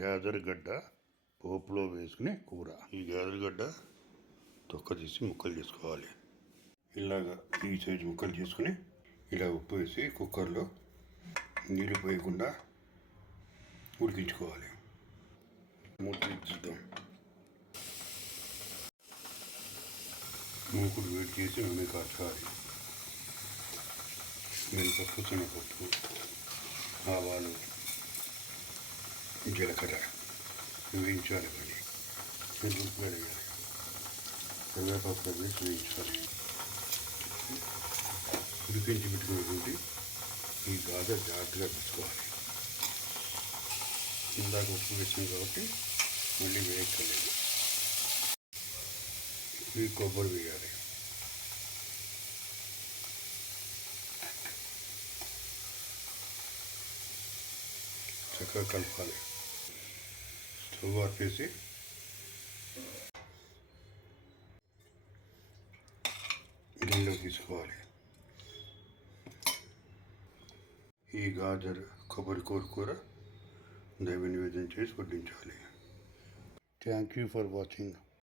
గాజర్ గడ్డ పోపులో వేసుకునే కూర. ఈ గాజర్ గడ్డ తొక్క తీసి ముక్కలు చేసుకోవాలి. ఇలాగా ఈ సైజు ముక్కలు చేసుకుని ఇలా ఉప్పు వేసి కుక్కర్లో నీళ్ళు పోయకుండా ఉడికించుకోవాలి. మూత మూకుడు వేడి చేసి నూనె కాచాలి. మినపప్పు శనగపప్పు ఆవాలు జీలకర్ర వేయించాలి కానీ ఉప్పు వేయాలి కరివేపాకు వేసి వేయించాలి ఉడికించి పెట్టుకునేటువంటి ఈ గాజ జాగ్రత్తగా పెట్టుకోవాలి ఇందాక ఉప్పు వేసాం కాబట్టి మళ్ళీ వేయక్కర్లేదు ఈ కొబ్బరి వేయాలి చక్కగా కలపాలి స్టవ్ ఆపేసి గిన్నెలో తీసుకోవాలి ఈ గాజర్ కొబ్బరి కూర కూర దైవ నివేదన చేసి వడ్డించాలి థ్యాంక్ యూ ఫర్ వాచింగ్